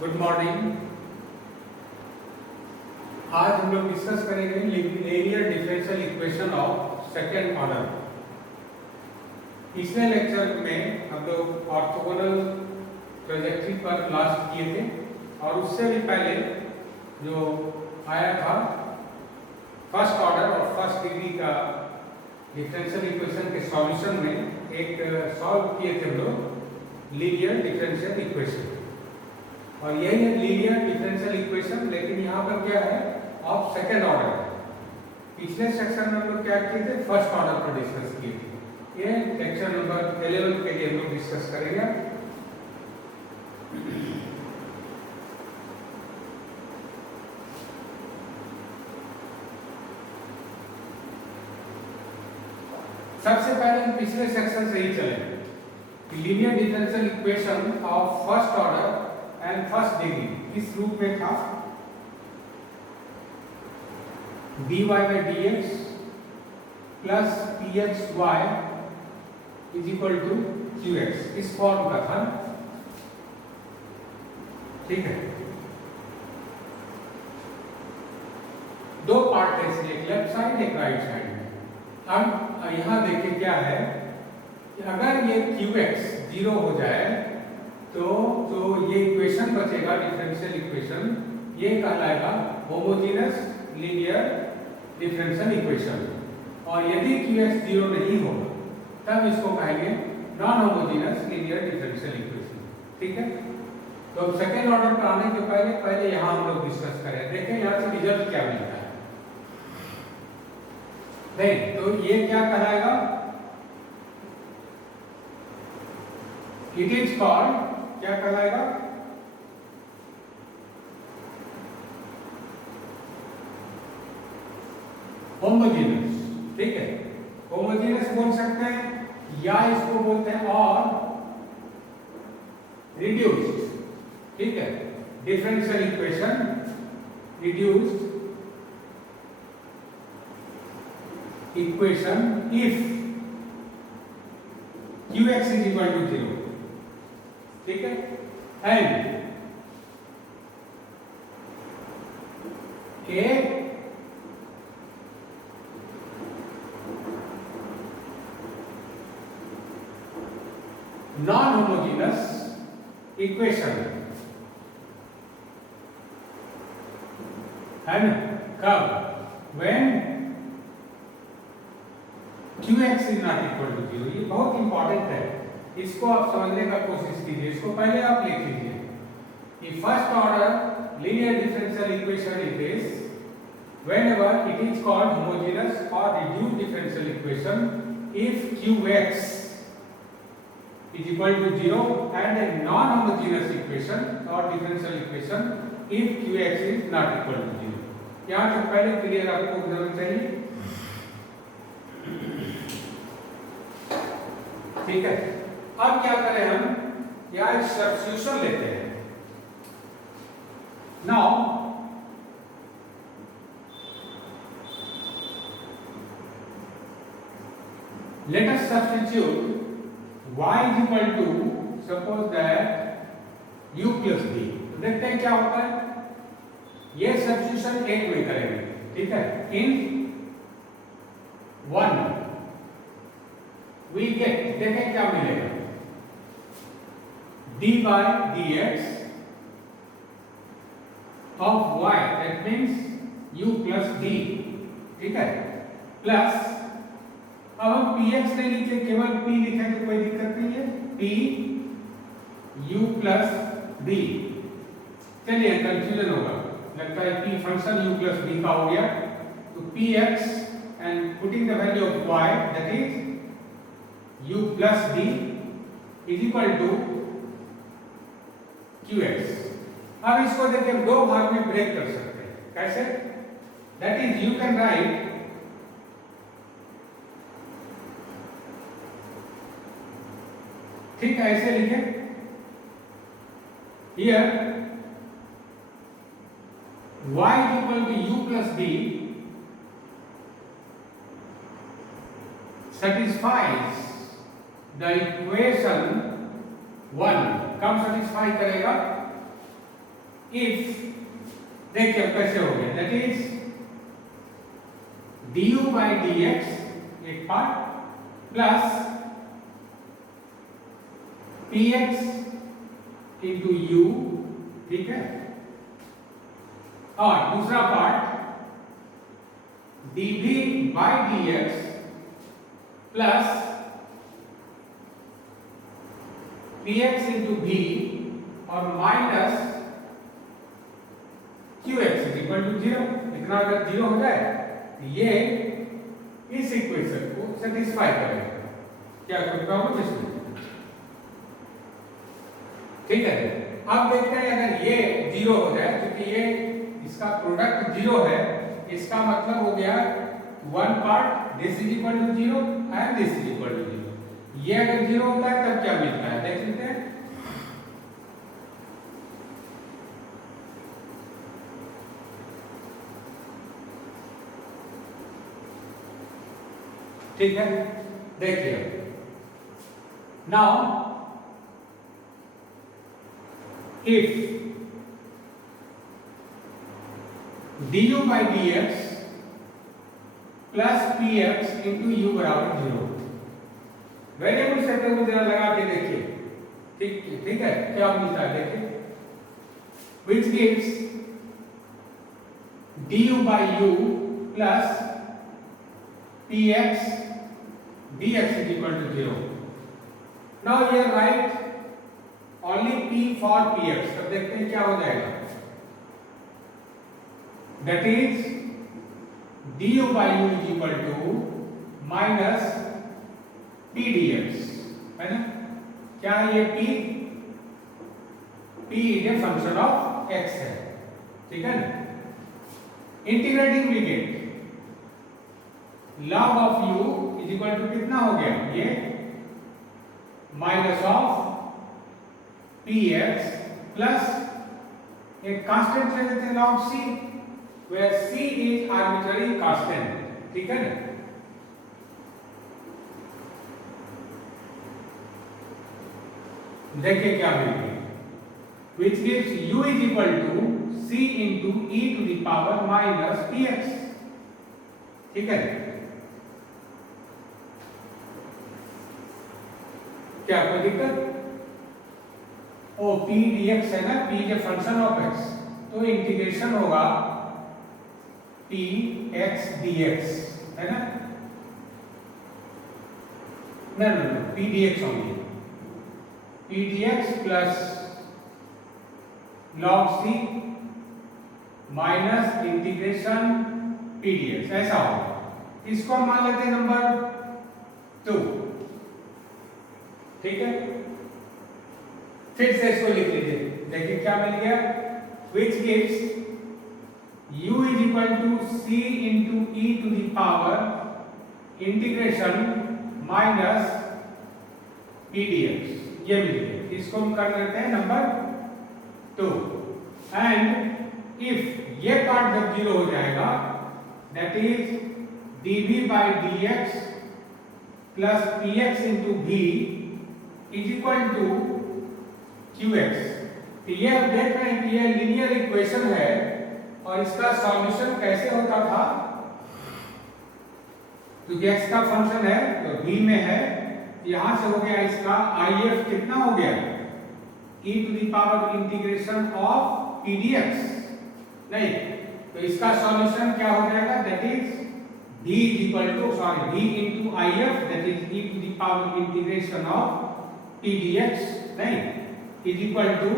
Good morning. आज हम लोग डिस्कस करेंगे linear differential equation of second order. पिछले लेक्चर में हम लोग ऑर्थोगोनल ट्रांजैक्शन पर क्लास किए थे और उससे भी पहले जो आया था फर्स्ट ऑर्डर और फर्स्ट डिग्री का डिफरेंशियल इक्वेशन के सॉल्यूशन में एक सॉल्व किए थे हम लोग लीनियर डिफरेंशियल इक्वेशन। और यही है लीनियर डिफरेंशियल इक्वेशन, लेकिन यहाँ पर क्या है ऑफ सेकेंड ऑर्डर। पिछले सेक्शन में हम लोग क्या किए थे, फर्स्ट ऑर्डर पर डिस्कस किए थे। ये लेक्चर नंबर 11 के लिए हम लोग डिस्कस करेंगे। सबसे पहले हम पिछले सेक्शन से ही चलेंगे। Linear differential equation of first order and first degree इस रूप में था dy by dx plus pxy is equal to qx, इस फॉर्म का था। ठीक है, दो पार्ट है इसलिए, एक लेफ्ट साइड एक राइट साइड में। अब यहां देखिए क्या है कि अगर ये qx 0 हो जाए तो जो ये इक्वेशन बचेगा डिफरेंशियल इक्वेशन, ये कहलाएगा होमोजेनस लीनियर डिफरेंशियल इक्वेशन। और यदि qx 0 नहीं होगा तब इसको कहेंगे non homogeneous linear differential equation. ठीक है, तो सेकेंड ऑर्डर पर आने के पहले यहां हम लोग डिस्कस करें। देखें यहां से रिजल्ट क्या मिलता है। नहीं तो ये क्या कहलाएगा, इट इज कॉल्ड, क्या कहलाएगा, होमोजेनस। ठीक है, होमोजेनस बोल सकते हैं या इसको बोलते हैं और रिड्यूस्ड। ठीक है, differential equation reduced equation if qx is equal to 0। ठीक है, and a non homogeneous equation है ना, कब, when qx is not equal to 0। ये बहुत इंपॉर्टेंट है, इसको आप समझने का कोशिश कीजिए। इसको पहले आप लिख लीजिए कि first order linear differential equation it is whenever it is called homogeneous or reduced differential equation if qx is equal to 0 and a non homogeneous equation or differential equation if qx is not equal to 0। यहाँ तक पहले clear आपको होना चाहिए। ठीक है, अब क्या करें हम, यहां एक सब्स्टिट्यूशन लेते हैं। Now let us substitute y is equal to suppose that u plus b। देखते हैं क्या होता है, ये सब्स्टिट्यूशन एक में करेंगे। ठीक है, इन 1 we get, देखें क्या मिलेगा, d by dx of y, that means u plus d। ठीक है, प्लस अब हम px नहीं लिखे, केवल p लिखें तो कोई दिक्कत नहीं है, p u plus d। चलिए कंफ्यूजन होगा, लगता है p function u plus d का हो गया, तो px and putting the value of y that is u plus d is equal to qx। अब इसको देखिए हम दो भाग में ब्रेक कर सकते हैं। कैसे, that is you can write ठीक है, ऐसे लिखे here y is equal to u plus d satisfies the equation 1। कब सेटिस्फाई करेगा, इफ, देखिए अब कैसे हो गया, that is du by dx एक part plus px into u, ठीक है, और दूसरा part dv by dx plus px into v और minus qx is equal to 0। इतना अगर 0 हो जाए तो ये इस इक्वेशन को सेटिस्फाई करेगा। क्या कोई प्रॉब्लम इसमें? ठीक है, अब देखते हैं अगर ये 0 हो जाए, क्योंकि ये इसका प्रोडक्ट 0 है, इसका मतलब हो गया one part this is equal to 0 and this is equal to 0। ये अगर 0 होता है तब क्या मिलता है देख लेते हैं। ठीक है, देखिए now if du by dx plus px into u बराबर 0, वेरिएबल सेट को जरा लगा के देखिए, ठीक है, क्या मिलता है देखिए, which gives du by u plus px dx is equal to 0. Now here write only p for px, तब देखते हैं क्या हो जाएगा, that is du by u is equal to minus p dx, है ना, क्या है ये p? p is a function of x है, ठीक है ना, integrating we get log of u is equal to कितना हो गया ये माइनस ऑफ px प्लस एक कांस्टेंट ले लेते हैं log c, where c is arbitrary constant, ठीक है ना। देखिए क्या मिलेगा, which gives u is equal to c into e to the power minus px, ठीक है, क्या कोई दिक्कत? ओ p dx है ना, p is a function of x, तो इंटीग्रेशन होगा p x dx, है ना, no p dx होंगे, p dx plus log c minus integration p dx, ऐसा होगा। इसको हम मान लेते हैं नंबर 2, ठीक है, फिर से इसको लिख लीजिए, देखिए क्या मिल गया, which gives u is equal to c into e to the power integration minus p dx, ये मिल गया, इसको हम कर लेते हैं नंबर 2, एंड इफ ये पार्ट जब 0 हो जाएगा, that is dv by dx plus px into v is equal to qx। तो ये आप देख रहे हैं कि ये लीनियर इक्वेशन है, और इसका सॉल्यूशन कैसे होता था, क्योंकि x का फंक्शन है तो v में है, यहां से हो गया इसका if कितना हो गया e to the power integration of p dx, नहीं तो इसका सॉल्यूशन क्या हो जाएगा, that is v is equal to v into if, that is e to the power integration of p dx, नहीं is equal to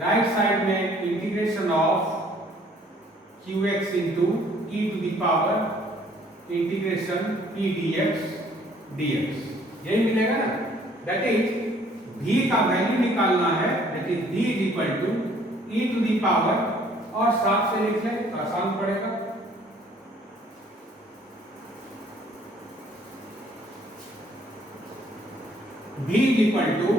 right side में integration of qx into e to the power integration p dx dx, यही मिलेगा ना, that is v का value निकालना है, that is v is equal to e to the power, और साफ से लिख लें तो आसान पड़ेगा, v is equal to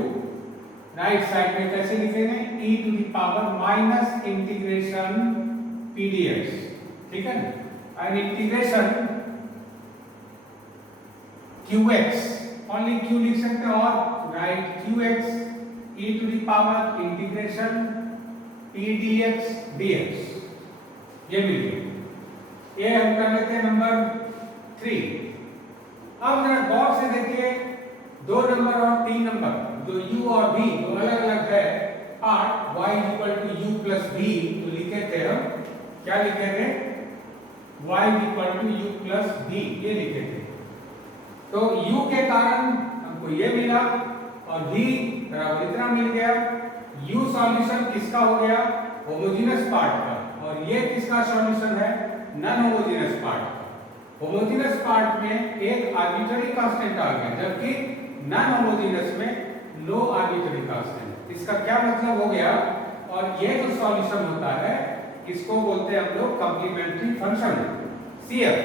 right side में कैसे लिखेंगे, e to the power minus integration p dx, ठीक है ना, and integration qx, only q लिख सकते हैं, और right qx e to the power integration p p dx dx, ये मिल गया। ये हम कर लेते हैं नंबर 3। अब जरा गौर से देखिए, 2 नंबर और 3 नंबर जो u और v जो अलग अलग है part, y equal to u plus v, तो लिखे थे हम, क्या लिखे थे, y equal to u plus v, ये लिखे थे। तो u के कारण हमको ये मिला और v बराबर इतना मिल गया। u सॉल्यूशन किसका हो गया, होमोजेनस पार्ट का, और ये किसका सॉल्यूशन है, नॉन होमोजेनस पार्ट का। होमोजेनस पार्ट में एक आर्बिट्ररी कांस्टेंट आ गया, जबकि नॉन होमोजेनस में नो आर्बिट्ररी कांस्टेंट। इसका क्या मतलब हो गया, और ये जो सॉल्यूशन होता है इसको बोलते हैं हम लोग कंप्लीमेंट्री फंक्शन CF,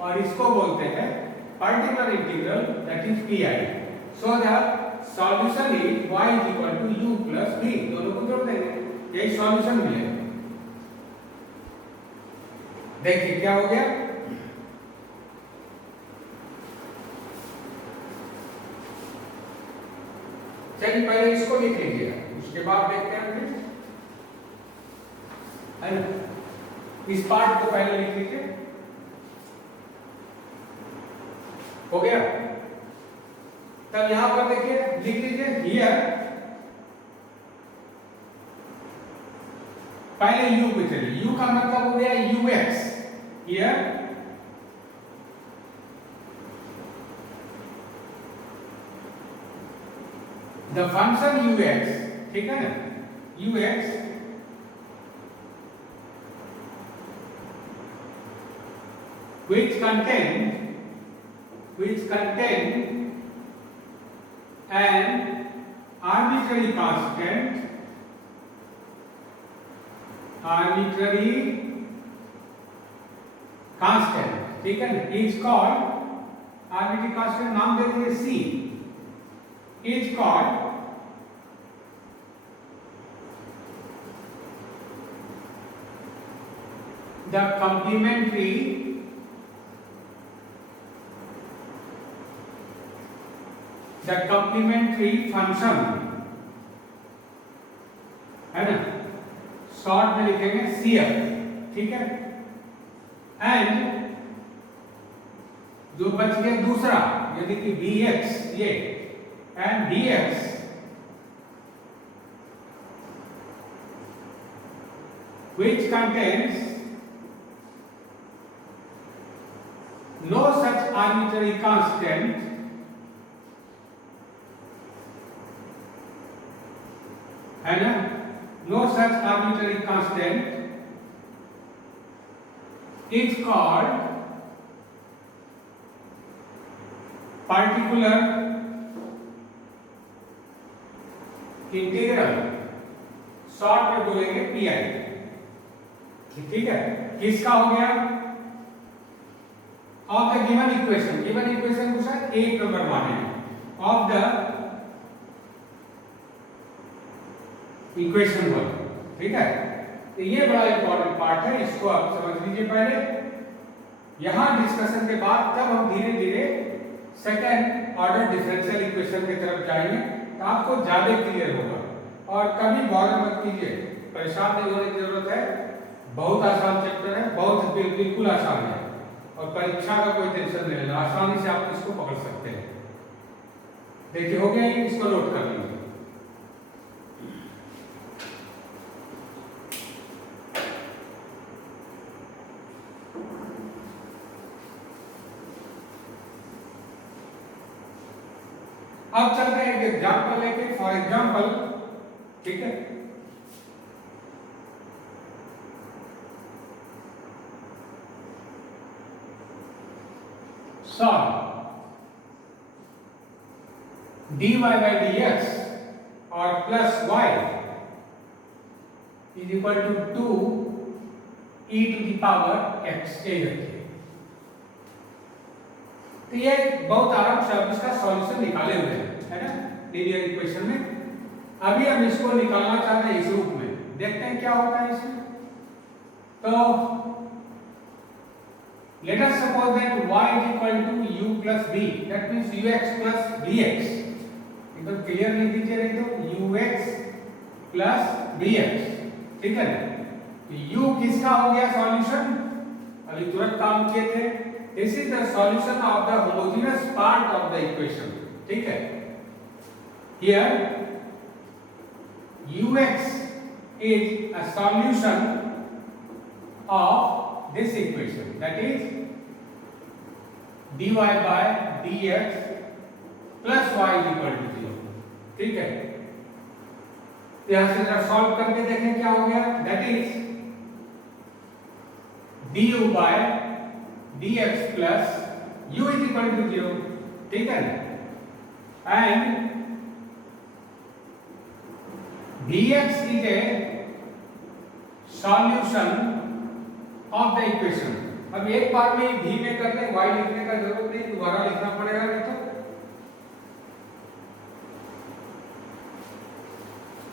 और इसको बोलते हैं particular integral, that is PI। So the solution is y equal to u plus v, दोनों को जोड़ देंगे, यही सॉल्यूशन मिलेगा। देखिए क्या हो गया, चलिए पहले इसको लिख लीजिए, उसके बाद देखते हैं फिर, है ना। इस पार्ट को पहले लिख लीजिए, हो गया। तब यहां पर देखिए, लिख लीजिए हियर, पहले u पे चलिए, u का मतलब हो गया ux, here the function ux, ठीक है ना, ux which contain an arbitrary constant, ठीक है ना, is called, arbitrary constant नाम दे दीजिए c, is called the complementary function, है ना, शॉर्ट में लिखेंगे CF, ठीक है। एंड जो बच गया दूसरा, यानी कि Bx, ये and Dx which contains no such arbitrary constant, है ना, no such arbitrary constant, is called particular integral, short में बोलेंगे PI, ठीक है। किसका हो गया, ऑफ द गिवन इक्वेशन को सर 1 नंबर माने, ऑफ द इक्वेशन 1, ठीक है। तो ये बड़ा इंपॉर्टेंट पार्ट है, इसको आप समझ लीजिए पहले। यहां डिस्कशन के बाद तब हम धीरे धीरे सेकंड ऑर्डर डिफरेंशियल इक्वेशन की तरफ जाएंगे, तो आपको ज्यादा क्लियर होगा। और कभी बॉदर मत कीजिए, परेशान नहीं होने की जरूरत है, बहुत आसान चैप्टर है, बहुत बिल्कुल आसान है, और परीक्षा का कोई टेंशन नहीं लेना, आसानी से आप इसको पकड़ सकते हैं। देखिए हो गया ये, इसको नोट कर लीजिए। अब चलते हैं एक एग्जाम्पल लेके, फॉर एग्जाम्पल, ठीक है। सॉल्व dy by dx और plus y is equal to 2 e to the power x, ये रखिए। तो ये बहुत आराम से आप इसका सॉल्यूशन निकाले हुए हैं, है ना, लीनियर इक्वेशन में। अभी हम इसको निकालना चाहते हैं इस रूप में, देखते हैं क्या होता है इसमें। तो let us suppose that y is equal to u plus v, that means ux plus vx, एकदम क्लियर लिख दीजिए, नहीं तो ux plus vx, ठीक है ना। u किसका हो गया सॉल्यूशन, अभी तुरंत काम किए थे। This is the solution of the homogeneous part of the equation, ठीक है। Here ux is a solution of this equation, that is dy by dx plus y is equal to 0, ठीक है। यहां से जरा सॉल्व करके देखें क्या हो गया, that is du by dx plus u is equal to 0, ठीक है। And dx is a solution of the equation। अब एक बार में भी में कर लें, y लिखने का जरूरत नहीं, दोबारा लिखना पड़ेगा नहीं तो,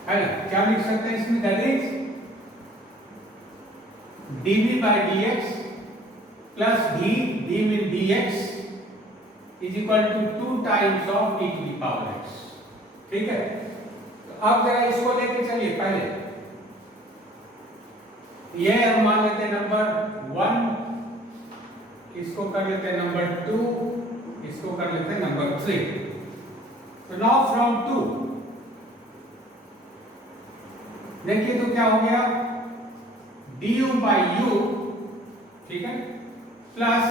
है ना। क्या लिख सकते हैं इसमें, that is dv by dx plus d में dx is equal to 2 times of e to the power x, ठीक है। अब जरा इसको लेके चलिए, पहले ये हम मान लेते हैं नंबर 1, इसको कर लेते हैं नंबर 2, इसको कर लेते हैं नंबर 3। तो नाउ फ्रॉम 2 देखिए तो क्या हो गया, du by u, ठीक है, plus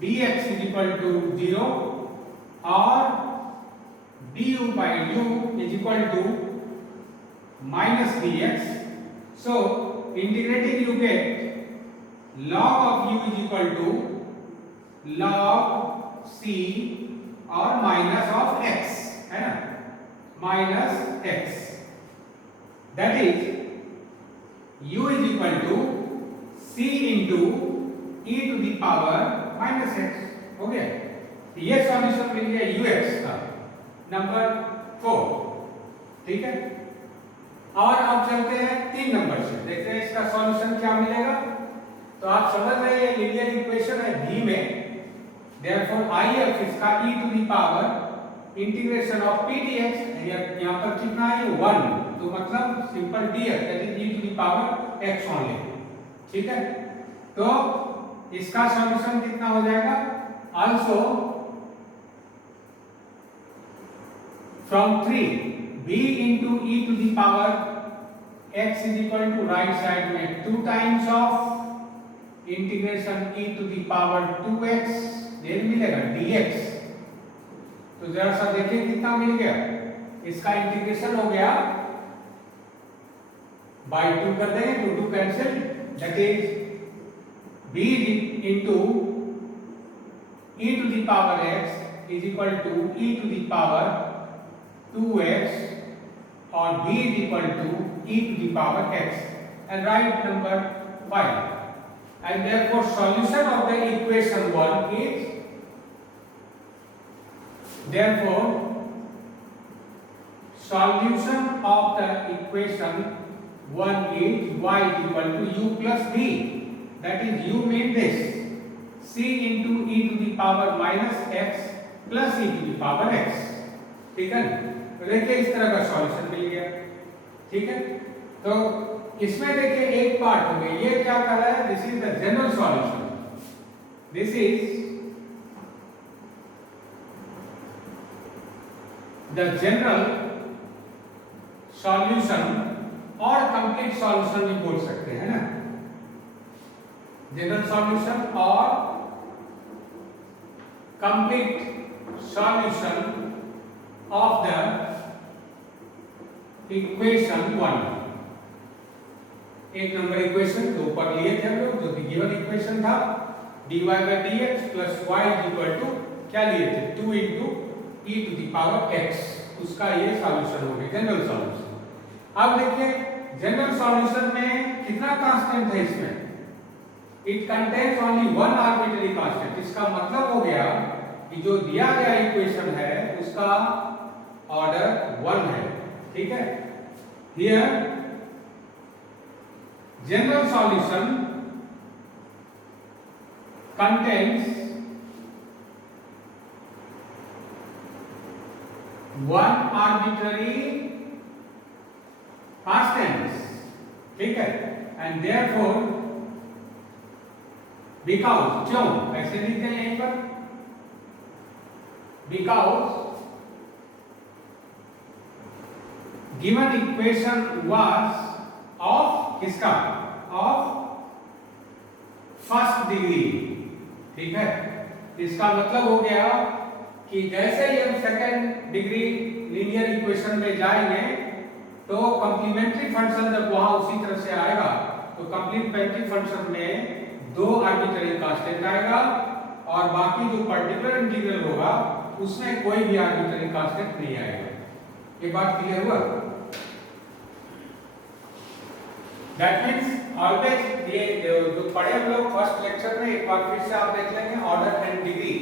dx is equal to 0 और du by u is equal to minus dx. So integrating you get log of u is equal to log c और minus of x, है ना, minus x, that is u is equal to c into e to the power minus x, हो गया। ये solution मिल गया ux का number 4, ठीक है। और अब चलते हैं 3 नंबर से, देखते हैं इसका सॉल्यूशन क्या मिलेगा। तो आप समझ रहे हैं लीनियर इक्वेशन है v में, देयरफॉर if इसका e to the power integration of p dx, यहां पर कितना है 1, तो मतलब simple dx that is e to the power x only, ठीक है। तो इसका सॉल्यूशन कितना हो जाएगा, also from 3 b into e to the power x is equal to right side में 2 times of integration e to the power 2x, then मिलेगा dx। तो जरा सा देखिए कितना मिल गया, इसका इंटीग्रेशन हो गया by 2 कर देंगे, 2 2 cancel, that is b into e to the power x is equal to e to the power 2x और b is equal to e to the power x, and write number 5, and therefore solution of the equation 1 is, therefore solution of the equation 1 is y is equal to u plus b, that is u means this c into e to the power minus x plus e to the power x, ठीक है। तो देखिए इस तरह का solution मिल गया, ठीक है। तो इसमें देखिए एक पार्ट हो गया, ये क्या कर रहा है, this is the general solution, this is the general solution और कंप्लीट सॉल्यूशन भी बोल सकते हैं ना, जनरल सॉल्यूशन और complete solution of the equation 1। एक नंबर इक्वेशन जो ऊपर लिए थे हम लोग, जो गिवन इक्वेशन था dy by dx plus y is equal to क्या लिए थे 2 into e to the power x, उसका ये सॉल्यूशन हो गया जनरल सॉल्यूशन। अब देखिए जनरल सॉल्यूशन में कितना कांस्टेंट है इसमें, it contains only one arbitrary constant. इसका मतलब हो गया कि जो दिया गया इक्वेशन है उसका ऑर्डर 1 है, ठीक है। Here general solution contains one arbitrary constant, that is 2 into e to the power x plus e to the power x, and therefore solution of the equation 1 is y is equal to 2 times of integration e to the power minus x plus e to the power x, ठीक है। ठीक है, and therefore because, क्यों ऐसे लिखते हैं यहीं पर, because given equation was of किसका, ऑफ फर्स्ट डिग्री। ठीक है, इसका मतलब हो गया कि जैसे ही हम सेकंड डिग्री लीनियर इक्वेशन में जाएंगे तो कंप्लीमेंट्री फंक्शन जब वहां उसी तरह से आएगा तो कंप्लीमेंट्री फंक्शन में दो आर्बिट्ररी कांस्टेंट आएगा और बाकी जो पर्टिकुलर इंटीग्रल होगा उसमें कोई भी आर्बिट्ररी कांस्टेंट नहीं आएगा। ये बात क्लियर हुआ? दैट मींस ऑलवेज, ये जो पढ़े हम लोग फर्स्ट लेक्चर में एक बार फिर से आप देख लेंगे, order and degree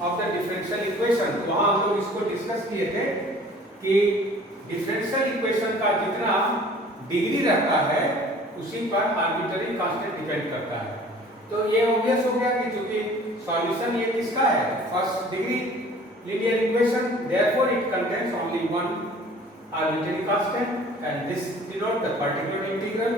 of the differential equation. वहां हम लोग इसको डिस्कस किए थे कि डिफरेंशियल इक्वेशन का जितना डिग्री रहता है उसी पर आर्बिट्ररी कांस्टेंट डिपेंड करता है। तो ये ऑब्वियस हो गया कि चूंकि सॉल्यूशन ये किसका है, first degree linear equation, therefore it contains only one arbitrary constant and this denotes the particular integral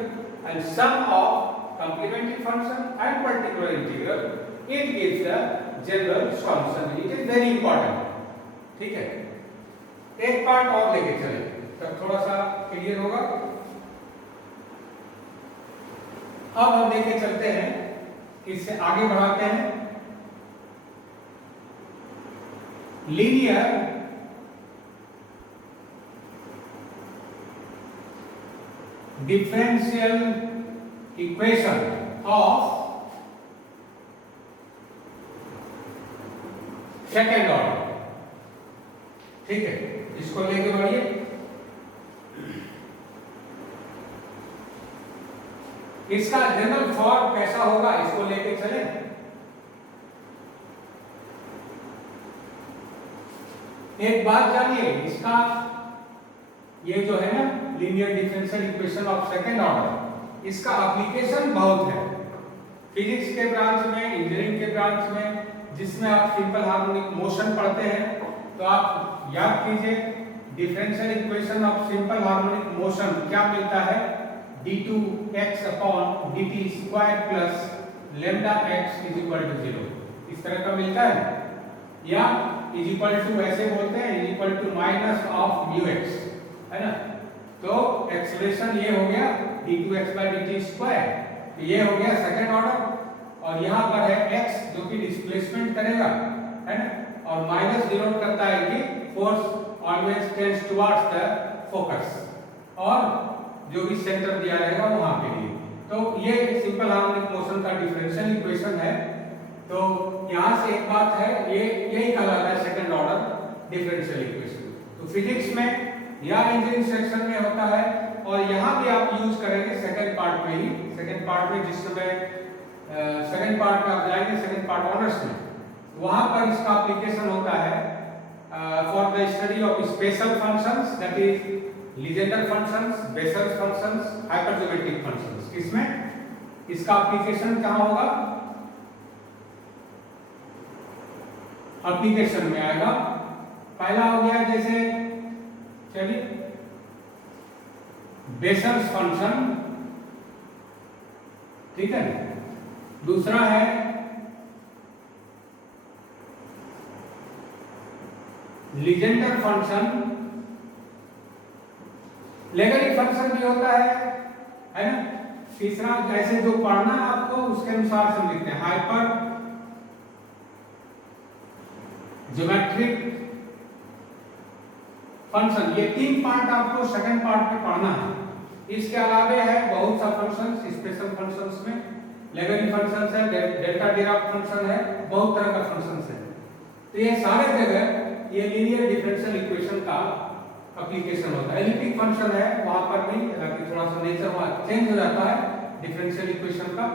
and sum of complementary function and particular integral, it gives the general solution. It is very important. ठीक है, एक part और लेके चले तब थोड़ा सा clear होगा। अब हम लेके चलते हैं, इससे आगे बढ़ाते हैं linear differential equation of second order। ठीक है, इसको लेके बढ़िए। इसका जनरल फॉर्म कैसा होगा इसको लेके चले। एक बात जानिए, इसका ये जो है ना linear differential equation of second order, इसका एप्लीकेशन बहुत है फिजिक्स के ब्रांच में, इंजीनियरिंग के ब्रांच में, जिसमें आप सिंपल हार्मोनिक मोशन पढ़ते हैं। तो आप याद कीजिए differential equation of simple harmonic motion क्या मिलता है, d2x upon dt square plus lambda x is equal to 0, इस तरह का मिलता है, या इज इक्वल टू ऐसे बोलते हैं is equal to minus of mu x, है ना। तो एक्सप्रेशन ये हो गया d2x by dt स्क्वायर, ये हो गया सेकंड ऑर्डर और यहाँ पर है x जो कि डिस्प्लेसमेंट करेगा, है ना, और माइनस डिनोट करता है कि force always tends towards the focus और जो भी सेंटर दिया रहेगा वहां के लिए। तो ये सिंपल हार्मोनिक मोशन का डिफरेंशियल इक्वेशन है। तो यहाँ से एक बात है, ये यही कहलाता है सेकंड ऑर्डर डिफरेंशियल इक्वेशन। तो फिजिक्स में या इंजीनियरिंग सेक्शन में होता है और यहाँ भी आप यूज करेंगे सेकंड पार्ट में ही, सेकंड पार्ट में जिस समय सेकंड पार्ट में आप जाएंगे सेकंड पार्ट ऑनर्स में, वहां पर इसका एप्लीकेशन होता है for the study of special functions, that is Legendre functions, Bessel functions, hypergeometric functions. इसमें इसका एप्लीकेशन कहाँ होगा, एप्लीकेशन में आएगा। पहला हो गया जैसे चलिए बेसल्स फंक्शन, ठीक है। दूसरा है लीजेंडर फंक्शन, लेगरिक फंक्शन भी होता है ना। तीसरा जैसे जो पढ़ना है आपको उसके अनुसार से लिखते हैं हाइपर ज्योमेट्रिक फंक्शन। ये तीन पार्ट आपको सेकंड पार्ट में पढ़ना है। इसके अलावे है बहुत सा फंक्शंस, स्पेशल फंक्शंस में लेगरिक फंक्शंस है, डेल्टा डिराक फंक्शन है, बहुत तरह का फंक्शंस है। तो ये सारे जगह ये लीनियर डिफरेंशियल इक्वेशन का एप्लीकेशन होता है। एलिप्टिक फंक्शन है वहां पर भी, हालांकि थोड़ा सा नेचर वहां चेंज हो जाता है डिफरेंशियल इक्वेशन का,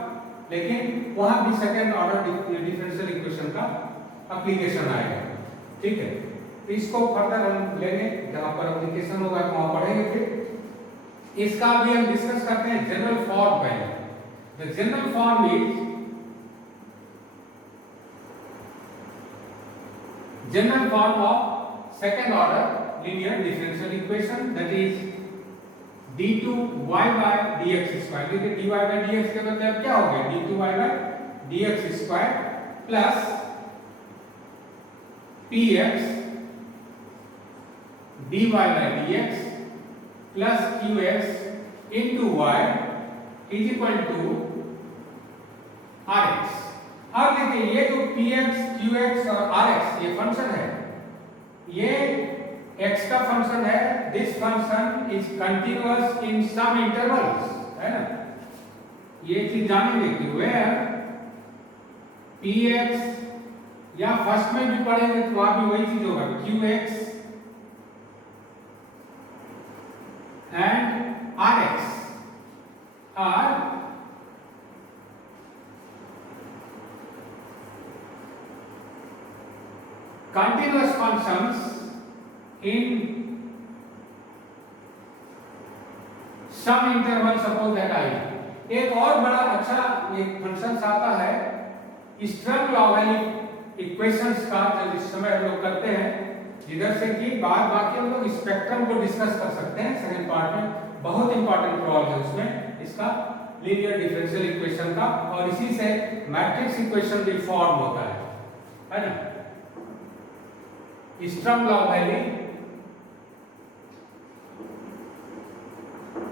लेकिन वहां भी सेकंड ऑर्डर डिफरेंशियल इक्वेशन का एप्लीकेशन आएगा, ठीक है। तो इसको फर्दर हम लेंगे, जहां पर एप्लीकेशन होगा वहां पढ़ेंगे। फिर इसका भी हम डिस्कस करते हैं जनरल फॉर्म पहले। The general form is general form of second order linear differential equation, that is d2y by dx square, देखिए dy by dx के बदले अब क्या हो गया d2y by dx square plus px dy by dx plus qx into y is equal to rx। अब देखिए ये जो px qx और rx ये फंक्शन है, ये x का फंक्शन है, this function is continuous in some intervals, है ना। ये चीज जानेंगे कि वेयर px या फर्स्ट में भी पढ़ेंगे तो वहां भी वही चीज होगा qx and rx are continuous functions in some interval, suppose that I। एक और बड़ा अच्छा एक फंक्शंस आता है स्टर्म लॉवेली इक्वेशंस का, जो इस समय हम लोग करते हैं, जिधर से कि बाद बाकी हम लोग स्पेक्ट्रम को डिस्कस कर सकते हैं सेकंड पार्ट में। बहुत इंपॉर्टेंट प्रॉब्लम है उसमें इसका लीनियर डिफरेंशियल इक्वेशन का, और इसी से मैट्रिक्स इक्वेशन भी फॉर्म होता है ना। स्टर्म लॉवेली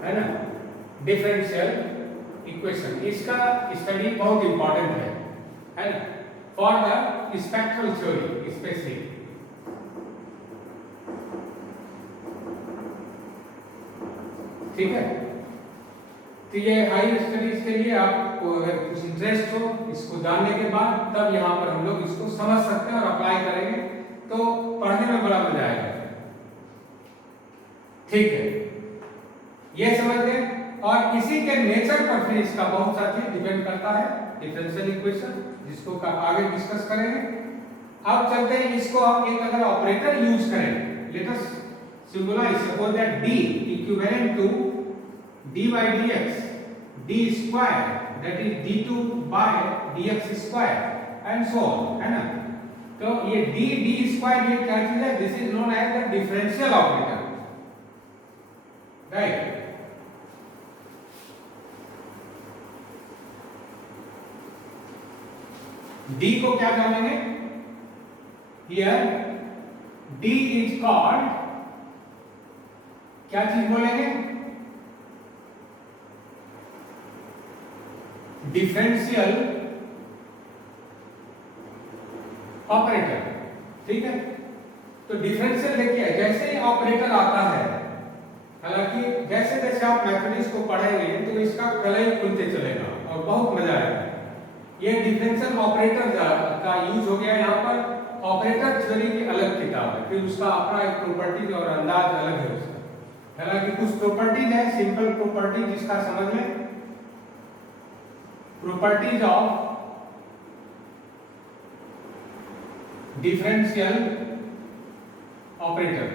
है ना डिफरेंशियल इक्वेशन, इसका स्टडी बहुत इंपॉर्टेंट है ना, for the spectral theory specially. ठीक है, तो ये हायर स्टडीज के लिए आपको अगर कुछ इंटरेस्ट हो इसको जानने के बाद, तब यहाँ पर हम लोग इसको समझ सकते हैं और अप्लाई करेंगे तो पढ़ने में बड़ा मजा आएगा। ठीक है, ये समझ गए। और इसी के नेचर पर फिर इसका बहुत सा चीज डिपेंड करता है, डिफरेंशियल इक्वेशन, जिसको आगे डिस्कस करेंगे। अब चलते हैं इसको, हम एक अगर ऑपरेटर यूज करें, let us symbolize, suppose that d equivalent to dy dx d square that is d2 by dx square and so on, है ना। तो ये d स्क्वायर ये क्या चीज है, this is known as the differential operator, right. d को क्या जानेंगे, हियर d इज कॉल्ड, क्या चीज बोलेंगे, डिफरेंशियल ऑपरेटर। ठीक है, तो डिफरेंशियल देखिए जैसे ही ऑपरेटर आता है, हालांकि जैसे जैसे आप मैथमेटिक्स को पढ़ेंगे तो इसका कलर ही खुलते चलेगा और बहुत मजा आएगा। ये डिफरेंशियल ऑपरेटर का यूज हो गया यहाँ पर। ऑपरेटर थ्योरी की अलग किताब है, फिर उसका अपना एक प्रॉपर्टीज और अंदाज अलग है उसका। हालांकि कुछ प्रॉपर्टीज है, सिंपल प्रॉपर्टी जिसका समझ में, प्रॉपर्टीज ऑफ डिफरेंशियल ऑपरेटर।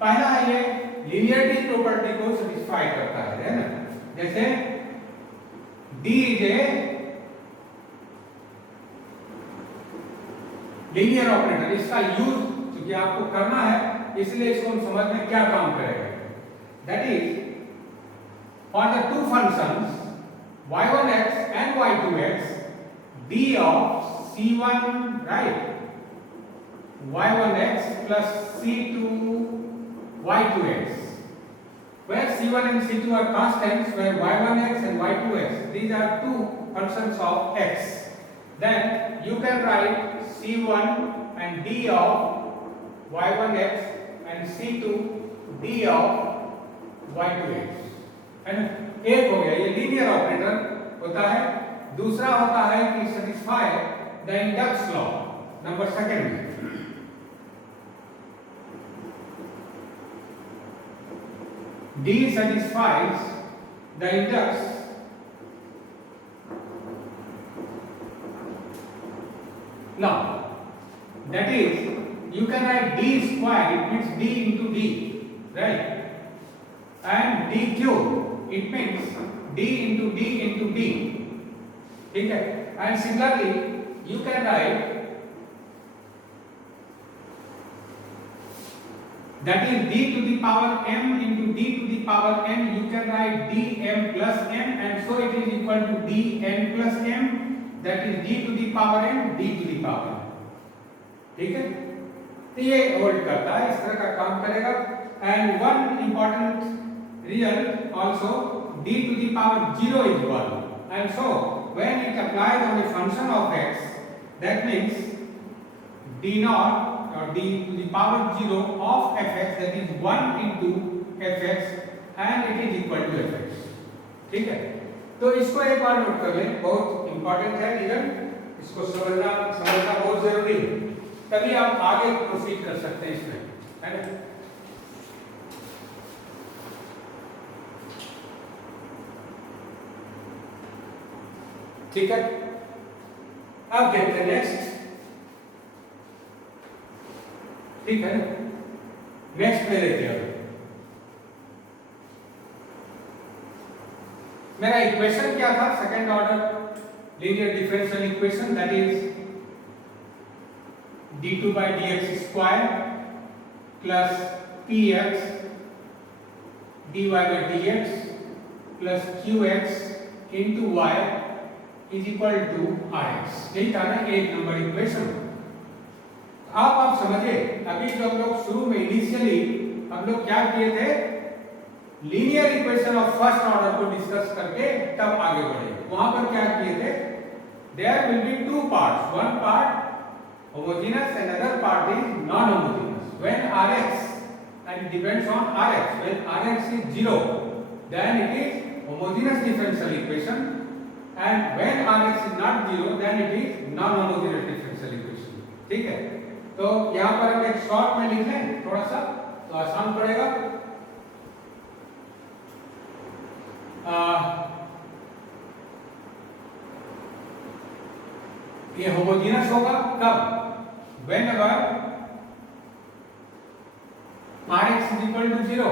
पहला है ये लीनियरिटी प्रॉपर्टी को सेटिस्फाई करता है ना। जैसे d is a linear operator, इसका यूज क्योंकि आपको करना है इसलिए इसको हम समझ में क्या काम करेगा। That is for the two functions y1x and y2x, d of c1 right y1x plus c2 y2x, where c1 and c2 are constants, where y1x and y2x these are two functions of x, then you can write c1 and d of y1x and c2 d of y2x, है ना। एक हो गया, ये linear operator होता है। दूसरा होता है कि satisfy the index law, number second में। D satisfies the index law, that is you can write d square, it means d into d, right, and d cube it means d into d into d, ठीक है। and similarly you can write that is d to the power m into d to the power n. You can write dm plus n, and so it is equal to dn plus m, that is d to the power n d to the power n. ठीक है, तो ये hold करता है, इस तरह का काम करेगा. And one important result also, d to the power 0 is 1, and so when it applies on a function of x, that means d naught or d to the power 0 of fx, that is 1 into fx, and it is equal to fx. ठीक है, तो इसको एक बार note कर लें, बहुत important है result, इसको समझना बहुत जरूरी है, तभी आप आगे प्रोसीड कर सकते हैं इसमें, है ना. ठीक है, अब देखते हैं नेक्स्ट. ठीक है, नेक्स्ट में लेते हैं. मेरा इक्वेशन क्या था? Second order linear differential equation, that is d2 by dx square plus px dy by dx plus qx into y is equal to rx. यही था ना एक नंबर इक्वेशन. आप समझे, अभी जो हम लोग शुरू में इनिशियली हम लोग क्या किए थे, linear equation of first order को डिस्कस करके तब आगे बढ़े. वहां पर क्या किए थे, there will be two parts, one part homogeneous and another part is non-homogeneous. When Rx, and it depends on Rx, when Rx is 0, then it is homogeneous differential equation, and when Rx is not 0, then it is non-homogeneous differential equation. ठीक है, तो यहाँ पर हम एक short में लिख लें थोड़ा सा, तो आसान पड़ेगा. ये होमोजेनस होगा कब? Whenever Rx is equal to 0.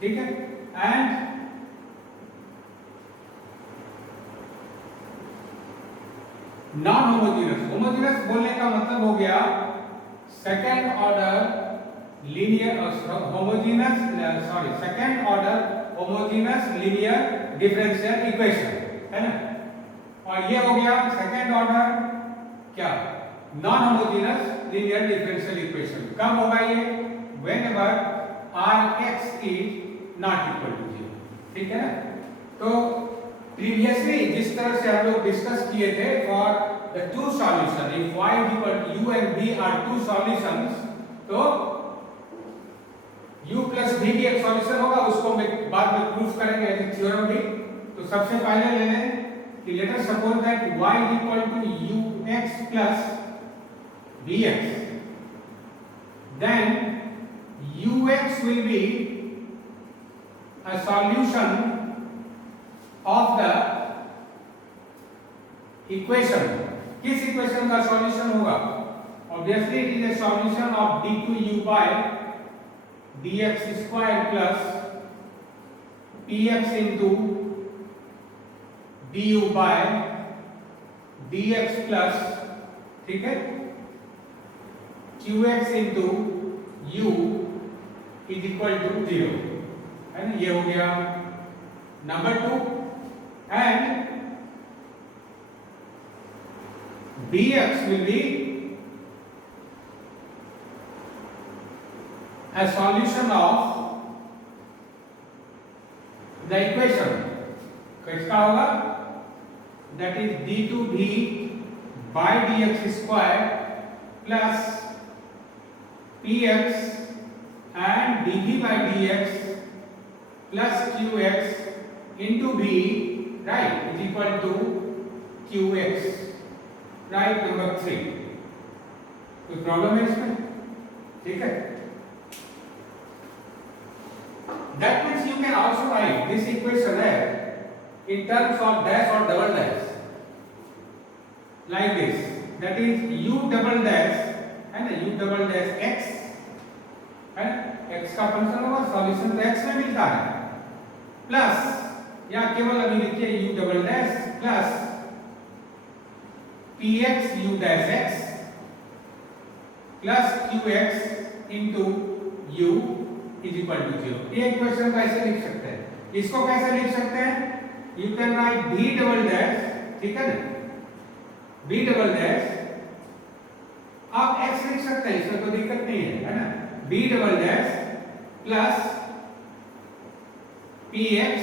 ठीक है, and नॉन होमोजेनस. होमोजेनस बोलने का मतलब हो गया second order linear homogeneous, sorry second order homogeneous linear differential equation, है ना. और ये हो गया सेकेंड ऑर्डर क्या, non homogeneous linear differential equation. कब होगा ये? Whenever Rx is not equal to 0. ठीक है ना. तो प्रीवियसली जिस तरह से हम लोग डिस्कस किए थे for the two solution, if y is equal to u and v are two solutions, तो u plus v भी एक सॉल्यूशन होगा, उसको हम बाद में प्रूफ करेंगे एज थ्योरम भी. तो सबसे पहले ले लें कि let us suppose that y is equal to ux plus vx, then ux will be a solution of the equation. किस इक्वेशन का सॉल्यूशन होगा? Obviously it is a solution of d2u by dx square plus px into du by dx plus, ठीक है, qx into u is equal to 0, है ना. ये हो गया number 2. and dx will be a solution of the equation. किसका होगा? that is d2v by dx square plus px and dv by dx plus qx into v, right, is equal to qx, right. Number 3. कोई problem है इसमें? ठीक है. That means you can also write this equation in terms of dash or double dash, like this. That is u double dash, है ना, u double dash x, है ना, x का फंक्शन होगा, सॉल्यूशन तो x में मिलता है, प्लस या केवल अभी लिखिए u double dash plus px u dash x plus qx into u is equal to 0। ये इक्वेशन कैसे लिख सकते हैं? इसको कैसे लिख सकते हैं? You can write b double dash, ठीक है ना, b डबल डैश, आप x लिख सकते हैं, इसमें कोई दिक्कत नहीं है ना, b double dash plus px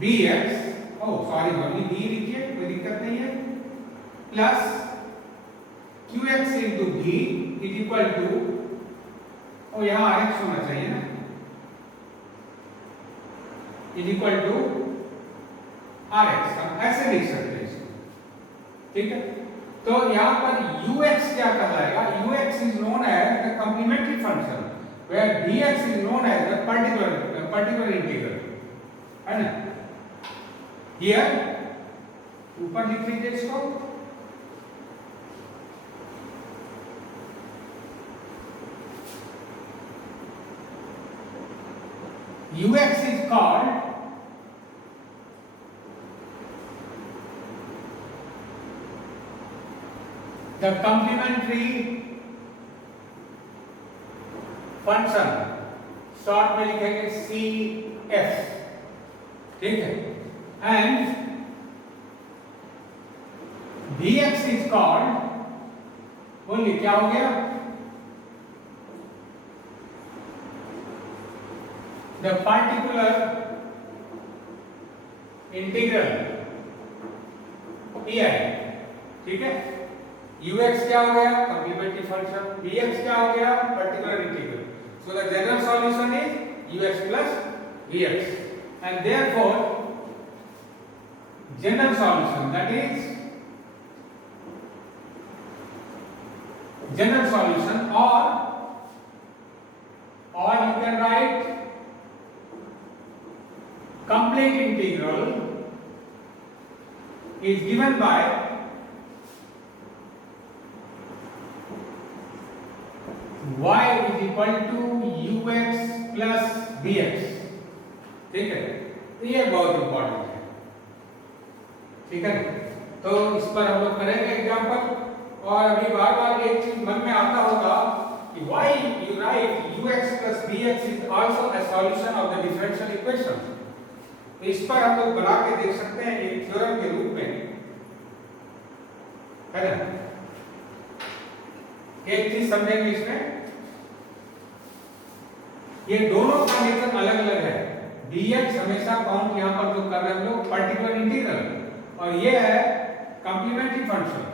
bx, oh sorry only b लिखिए, कोई दिक्कत नहीं है, plus qx into b is equal to, और यहां rx होना चाहिए ना, इज इक्वल टू rx। हम ऐसे लिख सकते हैं इसको, ठीक है। तो यहां पर ux क्या कहलाएगा? ux is known as the complementary function, where dx is known as the particular integral, है ना। हियर ऊपर लिख लीजिए इसको, ux is called the complementary function, short में लिखेंगे CF, ठीक है, एंड dx is called, बोलिए क्या हो गया? the particular integral pi, ठीक है। ux क्या हो गया? कॉम्प्लीमेंट्री फंक्शन, dx क्या हो गया? Particular integral. So the general solution is ux plus dx, and therefore general solution, that is general solution, or you can write complete integral is given by y is equal to ux plus bx, ठीक है। तो ये बहुत important है, ठीक है। तो इस पर हम लोग करेंगे एग्जांपल, और अभी बार बार एक चीज मन में आता होगा कि why you write ux plus bx is also a solution of the differential equation। तो इस पर हम लोग बना के देख सकते हैं एक थ्योरम के रूप में, है ना। एक चीज समझेंगे इसमें, ये दोनों कंडीशन अलग अलग है। dx हमेशा काउंट यहां पर जो कर रहे हैं हम लोग पर्टिकुलर इंटीग्रल, और ये है कॉम्प्लीमेंट्री फंक्शन।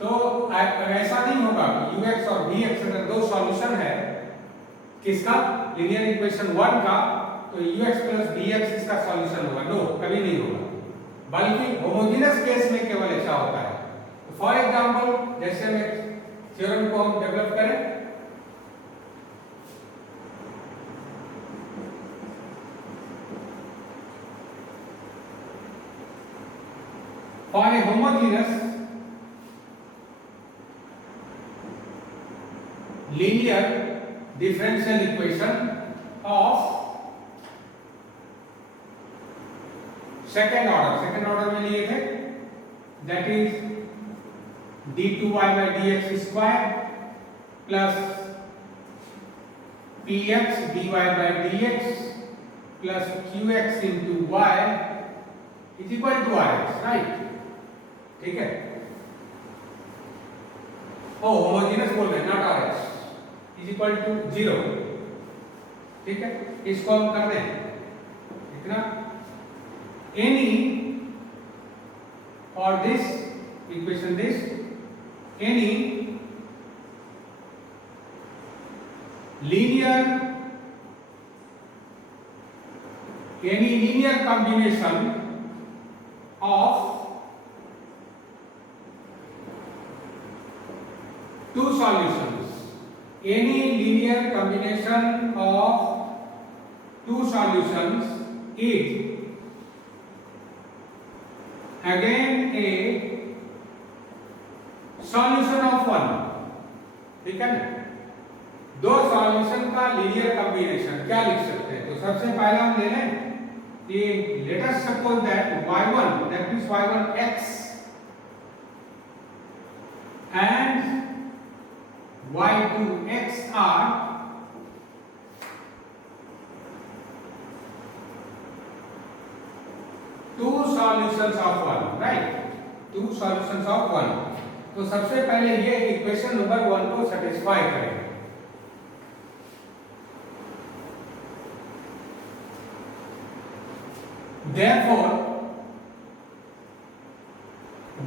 तो ऐसा नहीं होगा कि ux और bx अगर दो सॉल्यूशन है किसका, लीनियर इक्वेशन 1 का, तो ux प्लस bx इसका सॉल्यूशन होगा, नो, कभी नहीं होगा, बल्कि होमोजेनस केस में केवल ऐसा होता है। तो फॉर एग्जांपल जैसे में थ्योरम को हम डेवलप करें, for a homogeneous linear differential equation of second order में लिए थे, that is d2y by dx square plus px dy by dx plus qx into y is equal to rx, right? ठीक है। ओ homogeneous बोल रहे हैं, not rx is equal to 0, ठीक है। इसको हम करते हैं इतना, any for this equation, this any linear combination of two solutions, any linear combination of two solutions is again a solution of one, ठीक है ना। दो सॉल्यूशन का लीनियर कॉम्बिनेशन क्या लिख सकते हैं? तो सबसे पहले हम ले लें कि let us suppose that y1, that is y1 x and y2 x are solutions of one, right, two solutions of one. तो सबसे पहले ये इक्वेशन नंबर 1 को सेटिस्फाई करें। Therefore,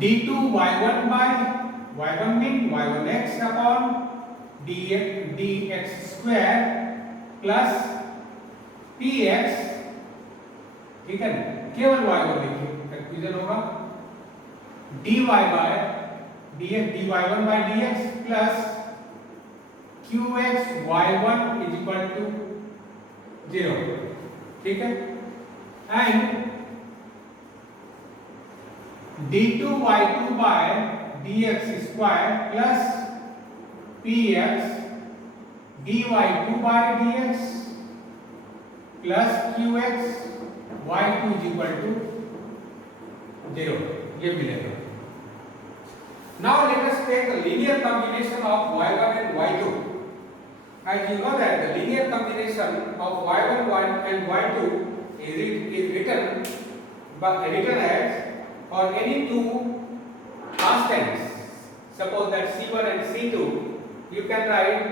d2y1 by y1 mean y1x upon dx square plus px, ठीक है, केवल y1 लिखिए, कंफ्यूजन होगा, dy by dx dy1 by dx plus qx y1 is equal to 0, ठीक है, and d2y2 by dx square plus px dy2 by dx plus qx y2 is equal to 0, ये मिलेगा। Now let us take a linear combination of y1 and y2. As you know that the linear combination of y1 and y2 is written as for any two constants, suppose that c1 and c2, you can write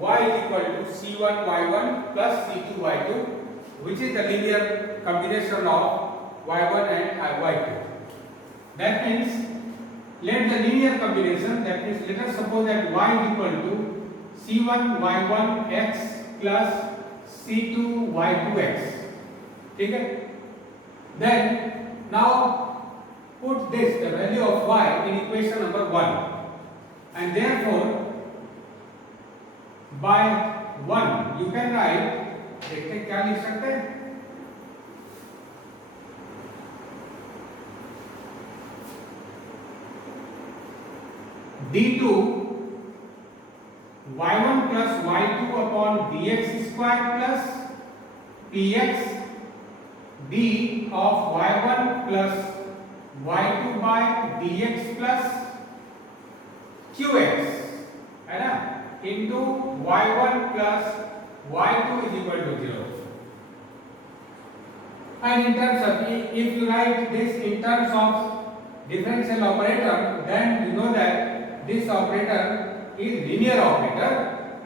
y is equal to c1 y1 plus c2 y2, which is the linear combination of y1 and y2. That means let the linear combination, that means let us suppose that y is equal to c1 y1 x plus c2 y2 x, ठीक है, then now put this, the value of y in equation number 1, and therefore by 1 you can write, देखते क्या लिख सकते हैं, d2 y1 plus y2 upon dx square plus px d of y1 plus y2 by dx plus qx, है ना, into y1 plus y2 is equal to 0. And in terms of, if you write this in terms of differential operator, then you know that this operator is linear operator,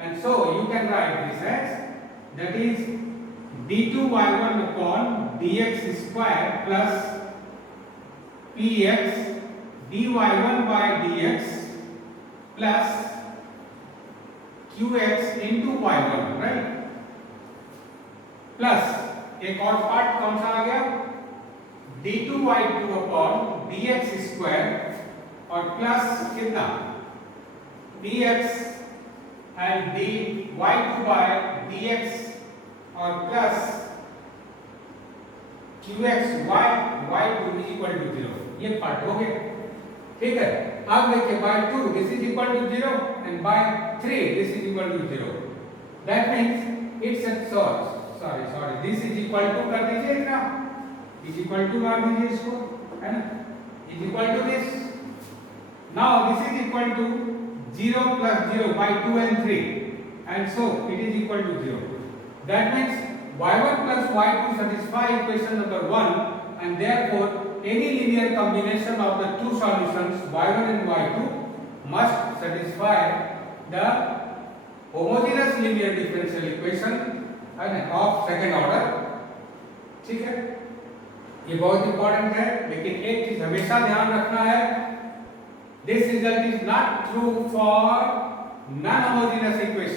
and so you can write this as, that is d2y1 upon dx square plus px dy1 by dx plus qx into y1, right, plus एक और part कौन सा आ गया, d2y2 upon dx square और plus कितना dx and dy2 by dx और plus qx y2 is equal to 0, ये part हो गया, ठीक है। अब देखिए by 2 this is equal to 0 and by 3 this is equal to 0, that means it's a sorry this is equal to कर दीजिए इतना, is equal to कर दीजिए इसको, है ना, is equal to this, now this is equal to 0 plus 0 by 2 and 3, and so it is equal to 0, that means y1 plus y2 satisfy equation number 1, and therefore any linear combination of the two solutions y1 and y2 must satisfy the homogeneous linear differential equation of second order, ठीक है, ये बहुत important है। लेकिन एक चीज हमेशा ध्यान रखना है, this result is not true for non-homogeneous equation.